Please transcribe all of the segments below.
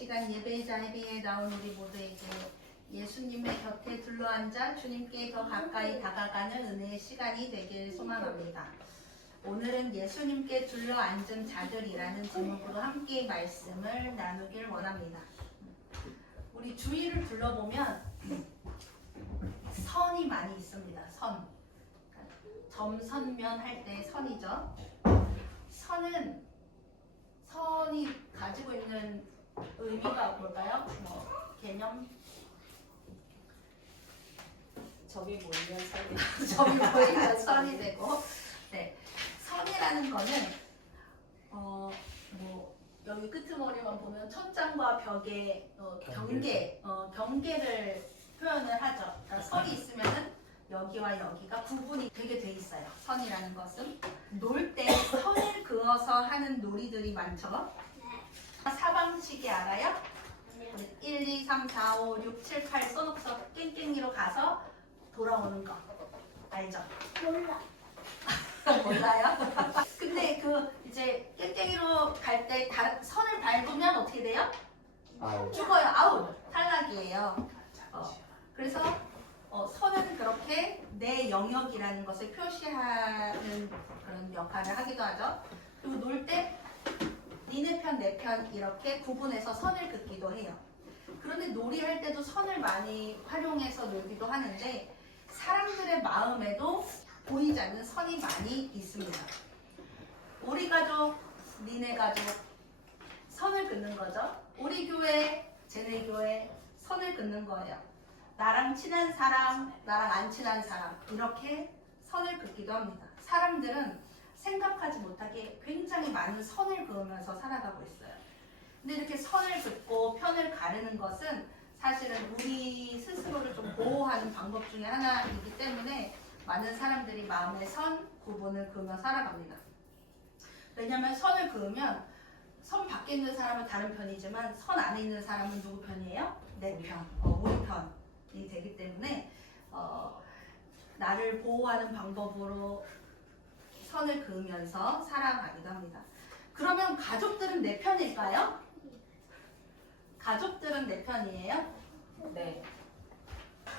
시간 예배의 자리에 나온 우리 모두에게 예수님의 곁에 둘러앉아 주님께 더 가까이 다가가는 은혜의 시간이 되길 소망합니다. 오늘은 예수님께 둘러앉은 자들이라는 제목으로 함께 말씀을 나누길 원합니다. 우리 주위를 둘러보면 선이 많이 있습니다. 점선면 할 때 선이죠. 선이 가지고 있는 의미가 뭘까요? 개념? 점이 모이면 선이 점이 보이면 선이 되고, 네, 선이라는 거는 여기 끄트머리만 보면 천장과 벽의 경계를 표현을 하죠. 그러니까 선이 있으면은 여기와 여기가 구분이 되게 돼 있어요. 선이라는 것은 놀 때 선을 그어서 하는 놀이들이 많죠. 사방시계 알아요? 1, 2, 3, 4, 5, 6, 7, 8 써놓고서 깽깽이로 가서 돌아오는 거 알죠? 몰라. 몰라요? 근데 이제 깽깽이로 갈 때 선을 밟으면 어떻게 돼요? 죽어요. 아웃. 탈락이에요. 그래서 선은 그렇게 내 영역이라는 것을 표시하는 그런 역할을 하기도 하죠. 그리고 놀 때 니네 편, 내 편 이렇게 구분해서 선을 긋기도 해요. 그런데 놀이할 때도 선을 많이 활용해서 놀기도 하는데 사람들의 마음에도 보이지 않는 선이 많이 있습니다. 우리 가족, 니네 가족 선을 긋는 거죠. 우리 교회, 쟤네 교회 선을 긋는 거예요. 나랑 친한 사람, 나랑 안 친한 사람 이렇게 선을 긋기도 합니다. 사람들은 생각하지 못하게 굉장히 많은 선을 그으면서 살아가고 있어요. 근데 이렇게 선을 긋고 편을 가르는 것은 사실은 우리 스스로를 좀 보호하는 방법 중에 하나이기 때문에 많은 사람들이 마음의 선, 구분을 그으며 살아갑니다. 왜냐하면 선을 그으면 선 밖에 있는 사람은 다른 편이지만 선 안에 있는 사람은 누구 편이에요? 내 편, 우리 편이 되기 때문에 나를 보호하는 방법으로 선을 그으면서 살아가기도 합니다. 그러면 가족들은 내 편일까요? 가족들은 내 편이에요? 네.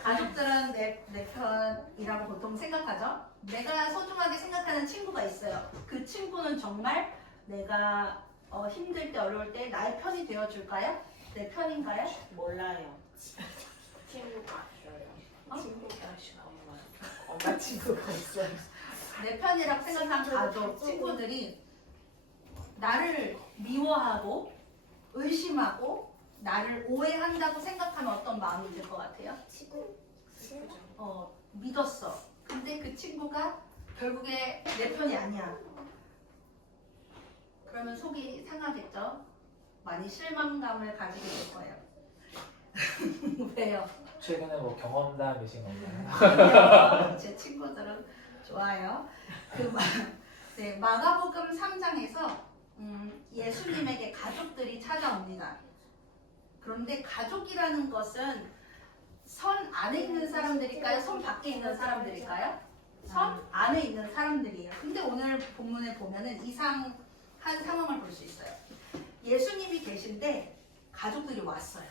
가족들은 내 편이라고 보통 생각하죠. 내가 소중하게 생각하는 친구가 있어요. 그 친구는 정말 내가 힘들 때 어려울 때 나의 편이 되어줄까요? 내 편인가요? 몰라요. 친구가 있어요. 친구가 엄마 친구가 있어요. 내 편이라고 생각하는 가족, 친구들이 나를 미워하고 의심하고 나를 오해한다고 생각하면 어떤 마음이 들 것 같아요? 믿었어. 근데 그 친구가 결국에 내 편이 아니야. 그러면 속이 상하겠죠? 많이 실망감을 가지게 될 거예요. 왜요? 최근에 경험담이신 건가요? 제 친구들은 좋아요. 마가복음 3장에서 예수님에게 가족들이 찾아옵니다. 그런데 가족이라는 것은 선 안에 있는 사람들일까요? 선 밖에 있는 사람들일까요? 선 안에 있는 사람들이에요. 근데 오늘 본문에 보면은 이상한 상황을 볼 수 있어요. 예수님이 계신데 가족들이 왔어요.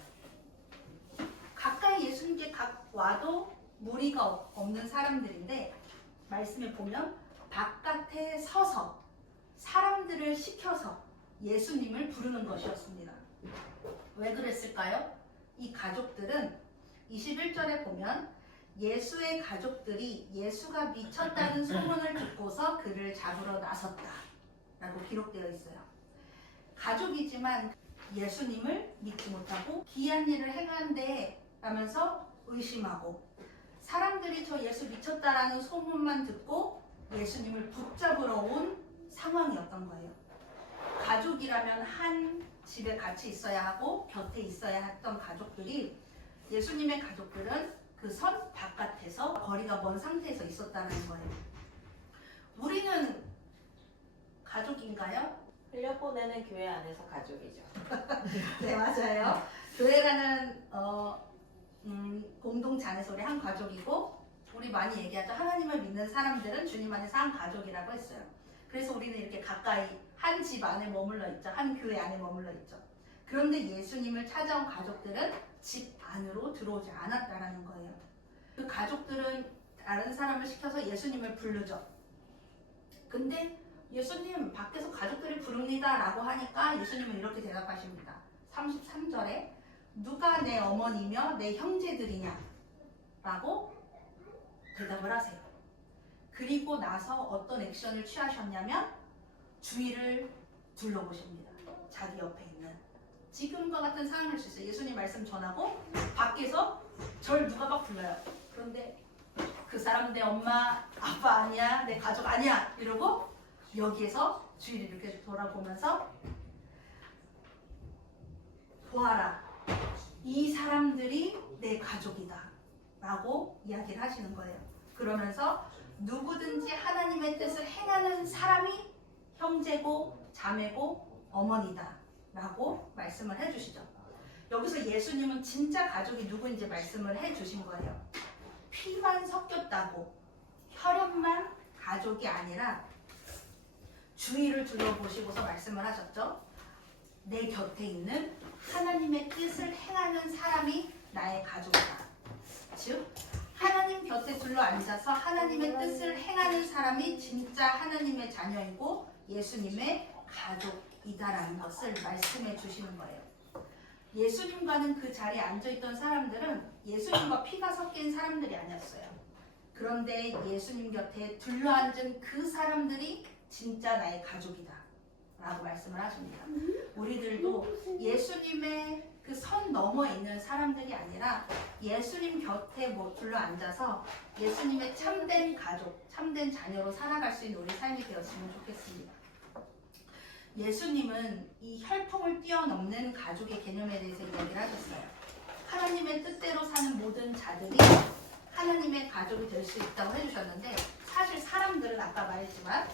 가까이 예수님께 와도 무리가 없는 사람들인데 말씀에 보면 바깥에 서서 사람들을 시켜서 예수님을 부르는 것이었습니다. 왜 그랬을까요? 이 가족들은 21절에 보면 예수의 가족들이 예수가 미쳤다는 소문을 듣고서 그를 잡으러 나섰다 라고 기록되어 있어요. 가족이지만 예수님을 믿지 못하고 기이한 일을 행한대 라면서 의심하고 사람들이 저 예수 미쳤다라는 소문만 듣고 예수님을 붙잡으러 온 상황이었던 거예요. 가족이라면 한 집에 같이 있어야 하고 곁에 있어야 했던 가족들이 예수님의 가족들은 그 선 바깥에서 거리가 먼 상태에서 있었다는 거예요. 우리는 가족인가요? 흘려보내는 교회 안에서 가족이죠. 네, 맞아요. 교회라는 공동체 안에서 우리 한 가족이고 우리 많이 얘기하죠. 하나님을 믿는 사람들은 주님 안에서 한 가족이라고 했어요. 그래서 우리는 이렇게 가까이 한 집 안에 머물러 있죠. 한 교회 안에 머물러 있죠. 그런데 예수님을 찾아온 가족들은 집 안으로 들어오지 않았다라는 거예요. 그 가족들은 다른 사람을 시켜서 예수님을 부르죠. 근데 예수님 밖에서 가족들이 부릅니다 라고 하니까 예수님은 이렇게 대답하십니다. 33절에 누가 내 어머니며 내 형제들이냐 라고 대답을 하세요. 그리고 나서 어떤 액션을 취하셨냐면 주위를 둘러보십니다. 자기 옆에 있는 지금과 같은 상황일 수 있어요. 예수님 말씀 전하고 밖에서 절 누가 막 불러요. 그런데 그 사람 내 엄마 아빠 아니야, 내 가족 아니야 이러고 여기에서 주위를 이렇게 돌아보면서 보아라, 이 사람들이 내 가족이다 라고 이야기를 하시는 거예요. 그러면서 누구든지 하나님의 뜻을 행하는 사람이 형제고 자매고 어머니다 라고 말씀을 해주시죠. 여기서 예수님은 진짜 가족이 누구인지 말씀을 해주신 거예요. 피만 섞였다고 혈연만 가족이 아니라 주위를 둘러보시고서 말씀을 하셨죠. 내 곁에 있는 하나님의 뜻을 행하는 사람이 나의 가족이다. 즉 하나님 곁에 둘러앉아서 하나님의 뜻을 행하는 사람이 진짜 하나님의 자녀이고 예수님의 가족이다라는 것을 말씀해 주시는 거예요. 예수님과는 그 자리에 앉아있던 사람들은 예수님과 피가 섞인 사람들이 아니었어요. 그런데 예수님 곁에 둘러앉은 그 사람들이 진짜 나의 가족이다 라고 말씀을 하십니다. 우리들도 예수님의 그 선 넘어 있는 사람들이 아니라 예수님 곁에 뭐 둘러앉아서 예수님의 참된 가족, 참된 자녀로 살아갈 수 있는 우리 삶이 되었으면 좋겠습니다. 예수님은 이 혈통을 뛰어넘는 가족의 개념에 대해서 이야기를 하셨어요. 하나님의 뜻대로 사는 모든 자들이 하나님의 가족이 될 수 있다고 해주셨는데 사실 사람들은 아까 말했지만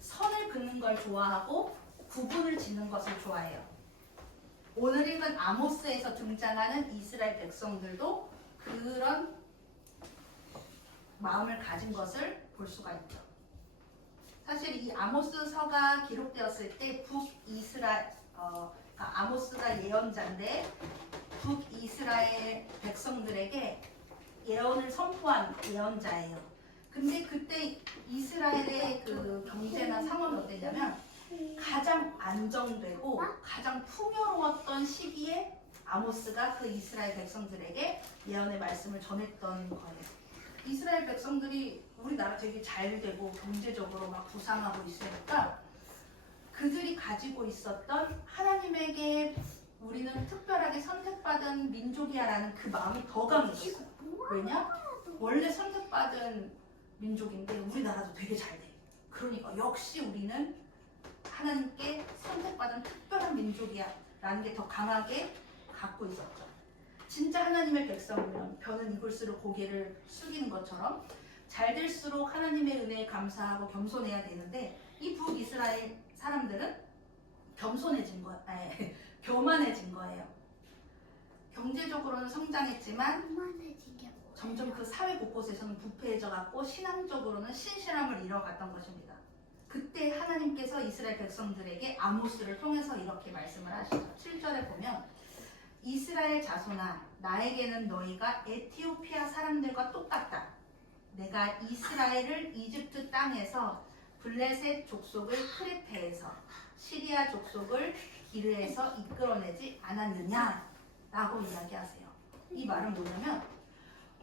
선을 긋는 걸 좋아하고 구분을 짓는 것을 좋아해요. 오늘 읽은 아모스에서 등장하는 이스라엘 백성들도 그런 마음을 가진 것을 볼 수가 있죠. 사실 이 아모스서가 기록되었을 때 아모스가 예언자인데 북이스라엘 백성들에게 예언을 선포한 예언자예요. 근데 그때 이스라엘의 그 경제나 상황이 어땠냐면 가장 안정되고 가장 풍요로웠던 시기에 아모스가 그 이스라엘 백성들에게 예언의 말씀을 전했던 거예요. 이스라엘 백성들이 우리나라 되게 잘 되고 경제적으로 막 부상하고 있으니까 그들이 가지고 있었던 하나님에게 우리는 특별하게 선택받은 민족이야라는 그 마음이 더 강해졌어요. 왜냐? 원래 선택받은 민족인데 우리나라도 되게 잘 돼. 그러니까 역시 우리는 하나님께 선택받은 특별한 민족이야 라는 게 더 강하게 갖고 있었죠. 진짜 하나님의 백성이면 벼는 익을수록 고개를 숙이는 것처럼 잘 될수록 하나님의 은혜에 감사하고 겸손해야 되는데 이 북이스라엘 사람들은 교만해진 거예요. 경제적으로는 성장했지만 점점 그 사회 곳곳에서는 부패해져 갔고 신앙적으로는 신실함을 잃어갔던 것입니다. 그때 하나님께서 이스라엘 백성들에게 아모스를 통해서 이렇게 말씀을 하시죠. 7절에 보면 이스라엘 자손아 나에게는 너희가 에티오피아 사람들과 똑같다. 내가 이스라엘을 이집트 땅에서 블레셋 족속을 크레테에서 시리아 족속을 기르에서 이끌어내지 않았느냐 라고 이야기하세요. 이 말은 뭐냐면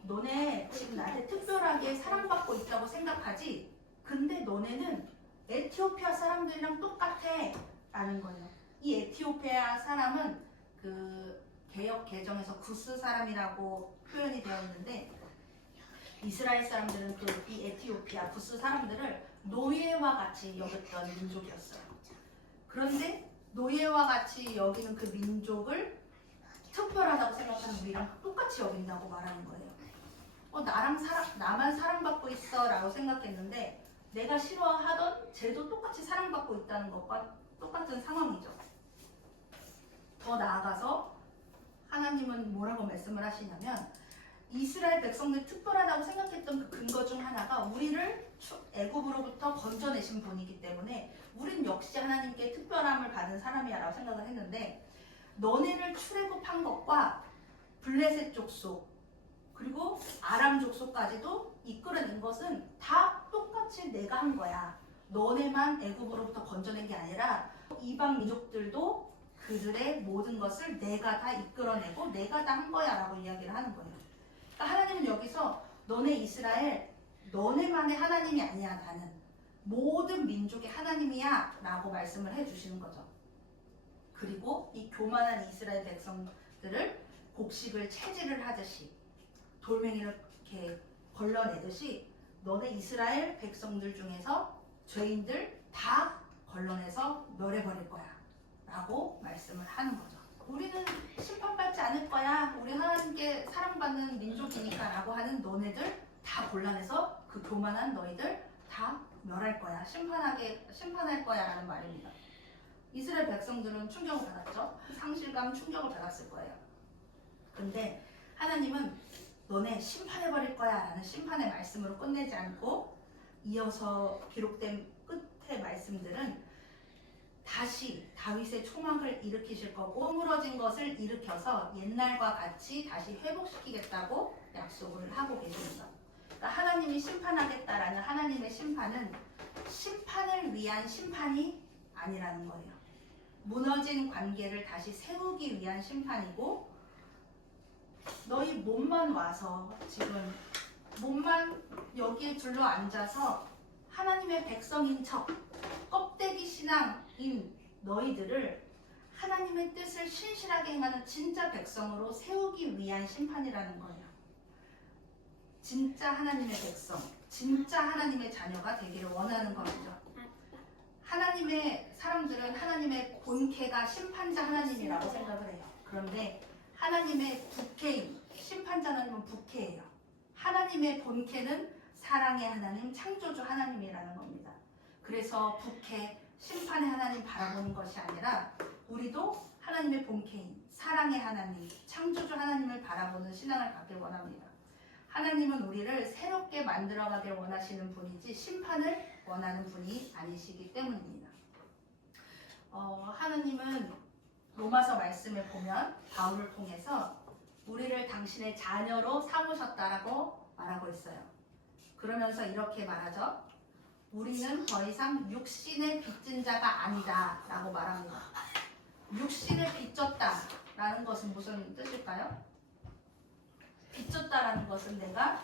너네 지금 나한테 특별하게 사랑받고 있다고 생각하지 근데 너네는 에티오피아 사람들이랑 똑같아 라는 거예요. 이 에티오피아 사람은 그 개역 개정에서 구스 사람이라고 표현이 되어 있는데 이스라엘 사람들은 이 에티오피아 구스 사람들을 노예와 같이 여겼던 민족이었어요. 그런데 노예와 같이 여기는 그 민족을 특별하다고 생각하는 우리랑 똑같이 여긴다고 말하는 거예요. 나만 사랑받고 있어 라고 생각했는데 내가 싫어하던 쟤도 똑같이 사랑받고 있다는 것과 똑같은 상황이죠. 더 나아가서 하나님은 뭐라고 말씀을 하시냐면 이스라엘 백성들 특별하다고 생각했던 그 근거 중 하나가 우리를 애굽으로부터 건져내신 분이기 때문에 우린 역시 하나님께 특별함을 받은 사람이야 라고 생각을 했는데 너네를 출애굽한 것과 블레셋 족속 그리고 아람 족속까지도 이끌어낸 것은 다 똑같이 내가 한 거야. 너네만 애굽으로부터 건져낸 게 아니라 이방 민족들도 그들의 모든 것을 내가 다 이끌어내고 내가 다 한 거야 라고 이야기를 하는 거예요. 그러니까 하나님은 여기서 너네 이스라엘 너네만의 하나님이 아니야. 나는 모든 민족의 하나님이야 라고 말씀을 해주시는 거죠. 그리고 이 교만한 이스라엘 백성들을 곡식을 채질을 하듯이 돌멩이를 이렇게 걸러내듯이 너네 이스라엘 백성들 중에서 죄인들 다 걸러내서 멸해버릴 거야 라고 말씀을 하는 거죠. 우리는 심판받지 않을 거야. 우리 하나님께 사랑받는 민족이니까 라고 하는 너네들 다 골라내서 그 교만한 너희들 다 멸할 거야. 심판할 거야 라는 말입니다. 이스라엘 백성들은 충격을 받았죠. 상실감 충격을 받았을 거예요. 근데 하나님은 너네 심판해버릴 거야 라는 심판의 말씀으로 끝내지 않고 이어서 기록된 끝의 말씀들은 다시 다윗의 초막을 일으키실 거고 허물어진 것을 일으켜서 옛날과 같이 다시 회복시키겠다고 약속을 하고 계십니다. 그러니까 하나님이 심판하겠다라는 하나님의 심판은 심판을 위한 심판이 아니라는 거예요. 무너진 관계를 다시 세우기 위한 심판이고 너희 몸만 와서 지금 몸만 여기에 둘러 앉아서 하나님의 백성인 척 껍데기 신앙인 너희들을 하나님의 뜻을 신실하게 행하는 진짜 백성으로 세우기 위한 심판이라는 거예요. 진짜 하나님의 백성, 진짜 하나님의 자녀가 되기를 원하는 것이죠. 하나님의 사람들은 하나님의 본캐가 심판자 하나님이라고 생각을 해요. 그런데 하나님의 부캐인 심판자 하나님은 부캐예요. 하나님의 본캐는 사랑의 하나님, 창조주 하나님이라는 겁니다. 그래서 부캐, 심판의 하나님 바라보는 것이 아니라 우리도 하나님의 본캐인 사랑의 하나님, 창조주 하나님을 바라보는 신앙을 갖길 원합니다. 하나님은 우리를 새롭게 만들어가길 원하시는 분이지 심판을 원하는 분이 아니시기 때문입니다. 하나님은 로마서 말씀을 보면 바울을 통해서 우리를 당신의 자녀로 삼으셨다라고 말하고 있어요. 그러면서 이렇게 말하죠. 우리는 더 이상 육신의 빚진 자가 아니다 라고 말합니다. 육신에 빚졌다 라는 것은 무슨 뜻일까요? 빚졌다라는 것은 내가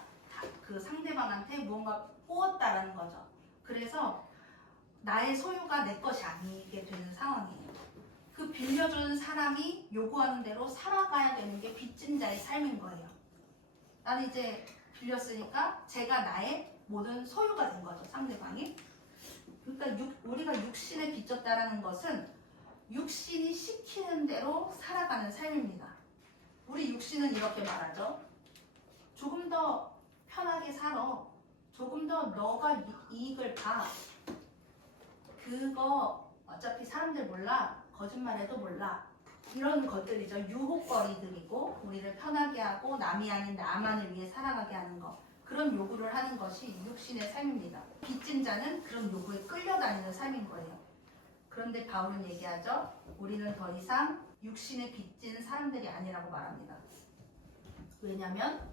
그 상대방한테 무언가 꼬았다라는 거죠. 그래서 나의 소유가 내 것이 아니게 되는 상황이에요. 그 빌려준 사람이 요구하는 대로 살아가야 되는 게 빚진 자의 삶인 거예요. 나는 이제 빌렸으니까 제가 나의 모든 소유가 된 거죠, 상대방이. 그러니까 우리가 육신에 빚졌다라는 것은 육신이 시키는 대로 살아가는 삶입니다. 우리 육신은 이렇게 말하죠. 조금 더 편하게 살아. 조금 더 너가 이익을 봐. 그거 어차피 사람들 몰라. 거짓말해도 몰라. 이런 것들이죠. 유혹거리들이고 우리를 편하게 하고 남이 아닌 나만을 위해 살아가게 하는 것. 그런 요구를 하는 것이 육신의 삶입니다. 빚진 자는 그런 요구에 끌려다니는 삶인 거예요. 그런데 바울은 얘기하죠. 우리는 더 이상 육신에 빚진 사람들이 아니라고 말합니다. 왜냐하면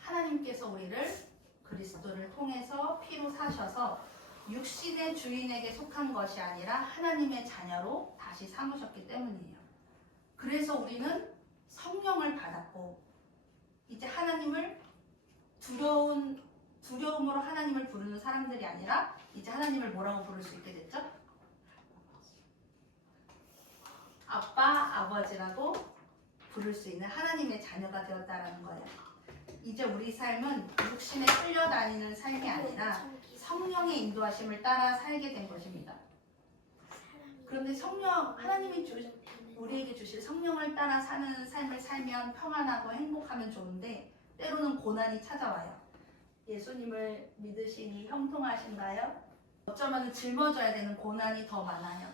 하나님께서 우리를 그리스도를 통해서 피로 사셔서 육신의 주인에게 속한 것이 아니라 하나님의 자녀로 다시 삼으셨기 때문이에요. 그래서 우리는 성령을 받았고 이제 하나님을 두려움으로 하나님을 부르는 사람들이 아니라 이제 하나님을 뭐라고 부를 수 있게 됐죠? 아빠, 아버지라고 부를 수 있는 하나님의 자녀가 되었다라는 거예요. 이제 우리 삶은 육신에 끌려다니는 삶이 아니라 성령의 인도하심을 따라 살게 된 것입니다. 그런데 하나님이 우리에게 주실 성령을 따라 사는 삶을 살면 평안하고 행복하면 좋은데 때로는 고난이 찾아와요. 예수님을 믿으시니 형통하신가요? 어쩌면 짊어져야 되는 고난이 더 많아요.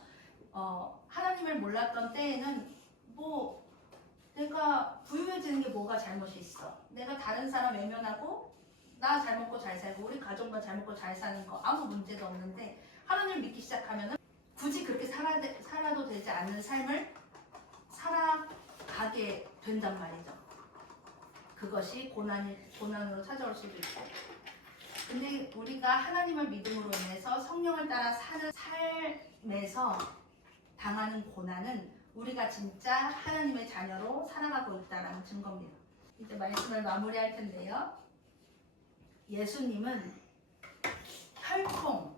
하나님을 몰랐던 때에는 내가 부유해지는 게 뭐가 잘못이 있어. 내가 다른 사람 외면하고 나 잘 먹고 잘 살고 우리 가족만 잘 먹고 잘 사는 거 아무 문제도 없는데 하나님을 믿기 시작하면 굳이 그렇게 살아도 되지 않는 삶을 살아가게 된단 말이죠. 그것이 고난으로 찾아올 수도 있고. 근데 우리가 하나님을 믿음으로 인해서 성령을 따라 사는 삶에서 당하는 고난은 우리가 진짜 하나님의 자녀로 살아가고 있다는 증거입니다. 이제 말씀을 마무리할 텐데요. 예수님은 혈통이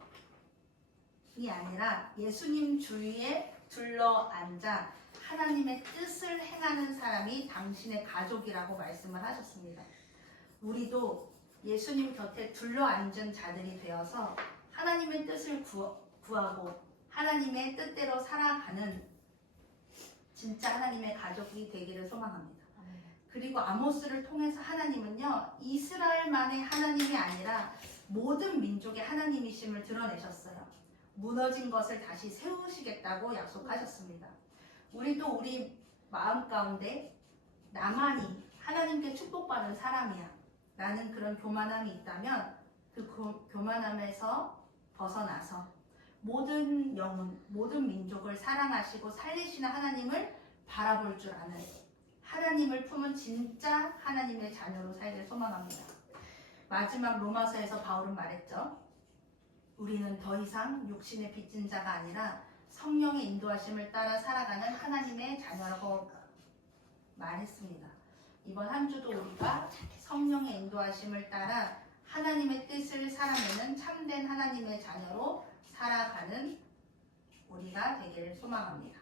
아니라 예수님 주위에 둘러앉아 하나님의 뜻을 행하는 사람이 당신의 가족이라고 말씀을 하셨습니다. 우리도 예수님 곁에 둘러앉은 자들이 되어서 하나님의 뜻을 구하고 하나님의 뜻대로 살아가는 진짜 하나님의 가족이 되기를 소망합니다. 그리고 아모스를 통해서 하나님은요, 이스라엘만의 하나님이 아니라 모든 민족의 하나님이심을 드러내셨어요. 무너진 것을 다시 세우시겠다고 약속하셨습니다. 우리도 우리 마음 가운데 나만이 하나님께 축복받은 사람이야 라는 그런 교만함이 있다면 그 교만함에서 벗어나서 모든 영혼, 모든 민족을 사랑하시고 살리시는 하나님을 바라볼 줄 아는 하나님을 품은 진짜 하나님의 자녀로 살기를 소망합니다. 마지막 로마서에서 바울은 말했죠. 우리는 더 이상 육신에 빚진 자가 아니라 성령의 인도하심을 따라 살아가는 하나님의 자녀라고 말했습니다. 이번 한 주도 우리가 성령의 인도하심을 따라 하나님의 뜻을 살아내는 참된 하나님의 자녀로 살아가는 우리가 되기를 소망합니다.